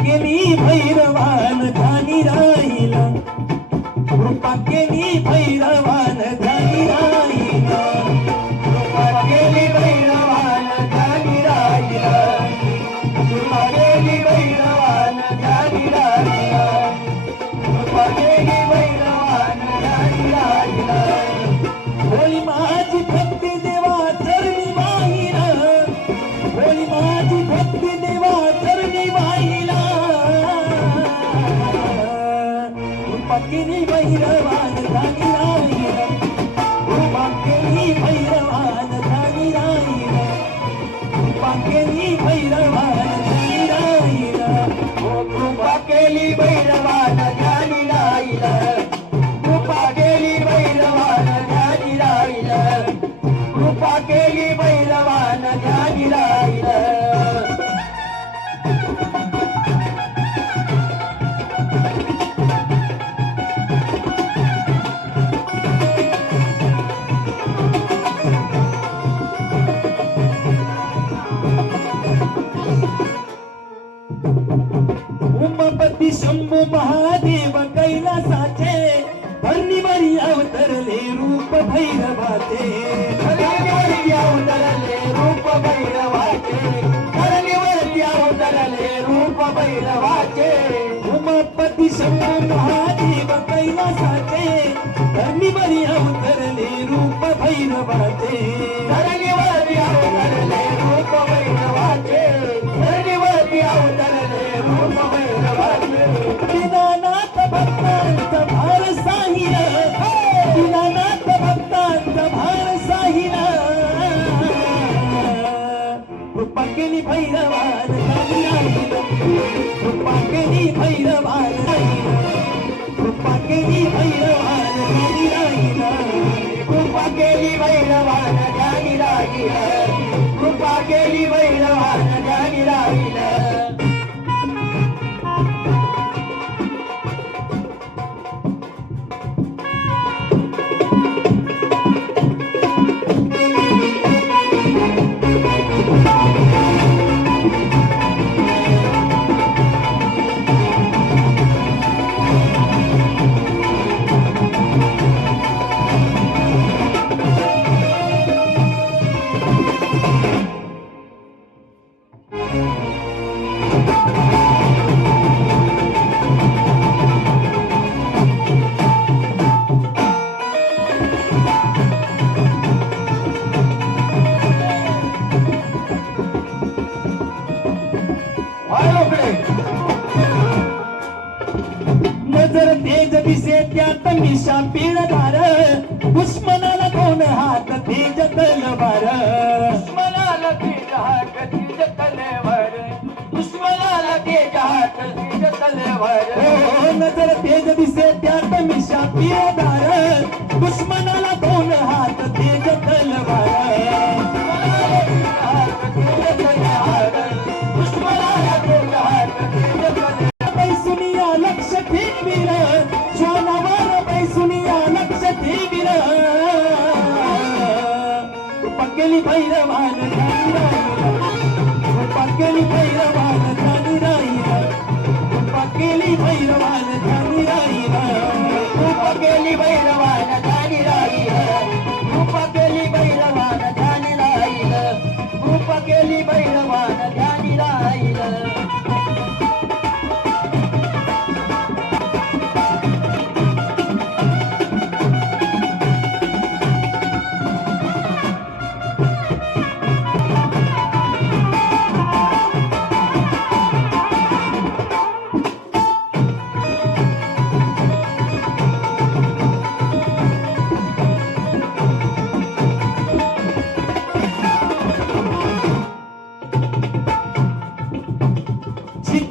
केली भैरवान ध्यानी राहिला कृपा केली भैरवान कृपा केली भैरवान ध्यानी राहिला कृपा केली भैरवान शंभू महादेव कैलासाचे भरणीवरी अवतरले रूप भैरवाचे. भरणीवरी अवतरले रूप भैरवाचे. भरणीवरी अवतरले रूप भैरवाचे. उमापती शंभू महादेव कैलासाचे भरणीवरी अवतरले रूप भैरवाचे. भरणीवर कृपा केली भैरवान खाली राहिल भैरवान राहिल भैरवान कृपा केली भैरवान कृपा केली भैरवान नजर तेज दिसे त्यात मिशा पिळधार दुश्मनाला दोन हात तेज तलवार. दुश्मनाला तेज हात तेज तलवार. दुश्मनाला तेज हात तेज तलवार. हो, हो, नजर तेज दिसे त्यात मिशा पिळधार दुश्मनाला पाकेली भैरवान ध्यानी राहिला पाकेली भैरवान ध्यानी राहिला कृपा केली भैरवान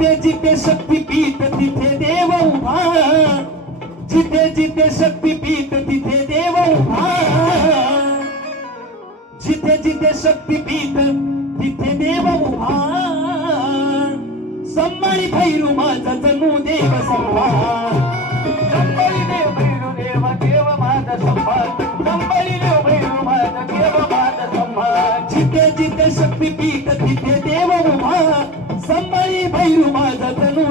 जिथे जिथे शक्तीपीठ तिथे देव उभा. जिथे जिथे शक्तीपीठ तिथे देव उभा. जिथे जिथे शक्तीपीठ तिथे देव उभा. संभाळी भैरू माझा जणू देव संभाळ. संबळी देव भैरू देव देव माझा संभाळ. संबळी देव भैरू माझा देव माझा संभाळ. जिथे जिथे शक्तीपीठ तिथे देव उभा. संभाळी भैरू माझा तनु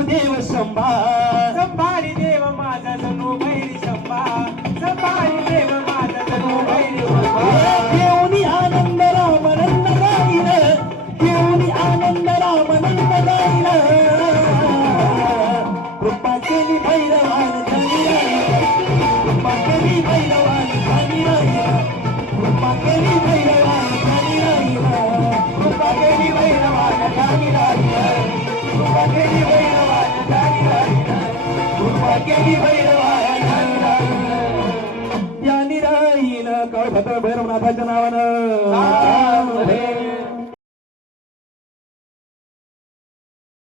या निराईन कळभद्र भैरवनाथाच्या नावानं.